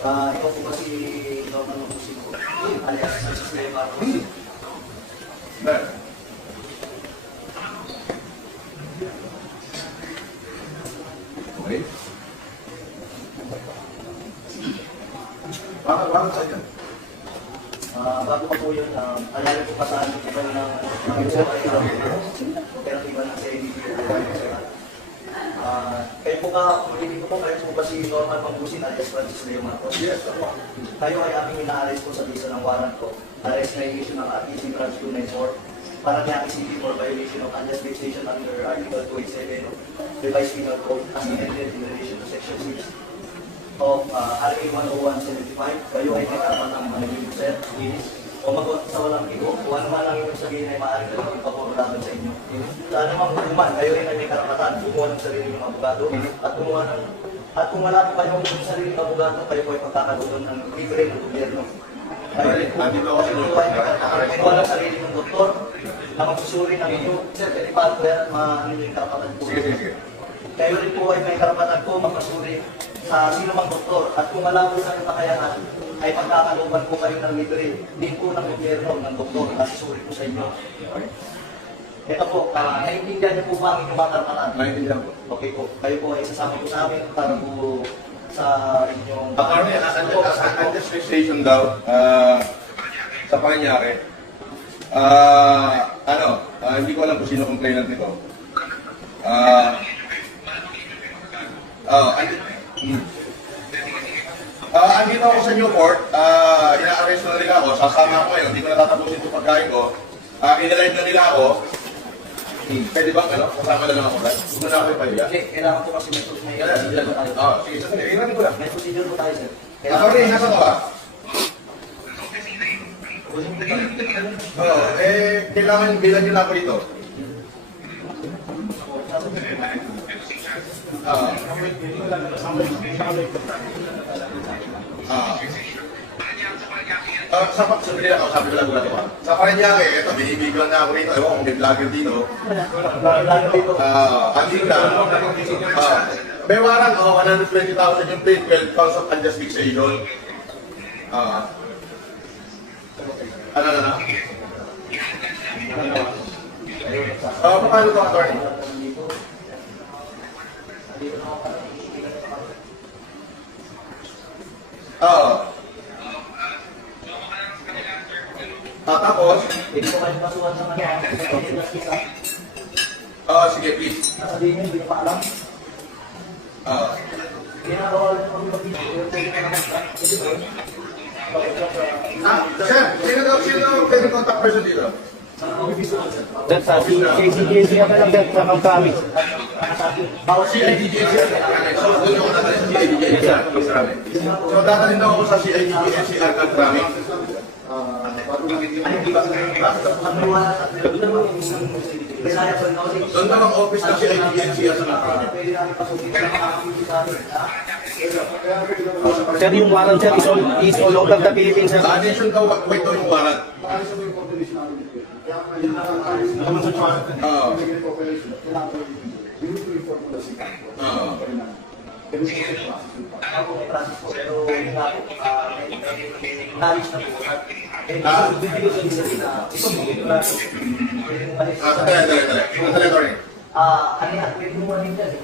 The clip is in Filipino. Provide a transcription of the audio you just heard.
Ikaw po ba si Norman Musino? Alias si Marcos? Okay. Bakit sa inyo? Bago pa po yun, alala ko pa saan ko pa yun ng pero iba na sa ADP. Kayo po ka, hindi ko po, kayo po ba si Norman Mambusin alias Francis Leo Marcos? Yes, ako. Kayo ay aming ina-arrest po sa visa ng warrant ko. Arrest na issue ng RTC Branch 294 para niya City for violation of unjust fixation under Article 287 Revised Penal Code as amended in relation to Section 6 of RA 10175. Kayo ay may karapatang managing sir, o mag sa walang igo, kung ano man lang yung sabihin ay maaaring na magpaporulaban sa inyo. Sa anumang hukuman, kayo rin ay may karapatan, kumuha ng sarili ng abogado, at kumuha ng kung wala po kayong sarili ng abogado, kayo po ay pagkakaroon ng libre ng gobyerno. Kayo rin po ay kumuha ng sarili ng doktor, na magsusuri ng inyo. Sir, pwede pa po yan, yung karapatan po. Kayo rin po ay may karapatan po magpasuri sa sino mang doktor, at kung wala po sa kakayanan, ay pagkakalooban po kayo ng libre din po ng gobyerno, ng doktor, at susuri po sa inyo. Ito po, naiintindihan niyo po ba ang inyong mga karapatan? Naiintindihan po. Okay po, kayo po ay sasama po sa amin para po sa inyong... Attorney, unjust fixation daw sa pangyayari. Hindi ko alam kung sino complainant nito. Andito ako sa Newport, ina-arrest na nila ako, sasama ako ngayon, hindi ko natatapusin ito pagkain ko. Inalive na nila ako. Pwede ba, kasama na lang ako, right? Huwag na ako ipahiya. Okay, kailangan po kasi may procedure po tayo. Sige, sandali, inanin ko lang. May procedure po tayo, sir. Attorney, nasa ka ba? Kailangan bilan nila ako dito. Sabi ko lang muna ito ha. Sa Paranaque, ito, binibigyan na ako rito. Ewan kung may vlogger dito. Andito lang. May warang 120,000 yung paid 12 counts of unjust fixation. Ano? Paano ito, attorney? Tapos? Hindi po kayo pasuhan sa mga Sige, please. nasabihin niyo, hindi niyo pa alam. Ginagawa niyo Sir, sino pwede contact person dito? That's sa CCGC ka lang dyan sa kami. CIDGNC. So, doon ako natin sa CIDGNC. So, dadalhin daw ako sa CIDGNC Arcad Rami. Doon daw ang office ng CIDGNC Arcad Rami. Sir, yung warrant sir is all over the Philippines. Sa addition daw, wait daw yung warrant. Sandali. Ano yan? Pwede mo manin dyan.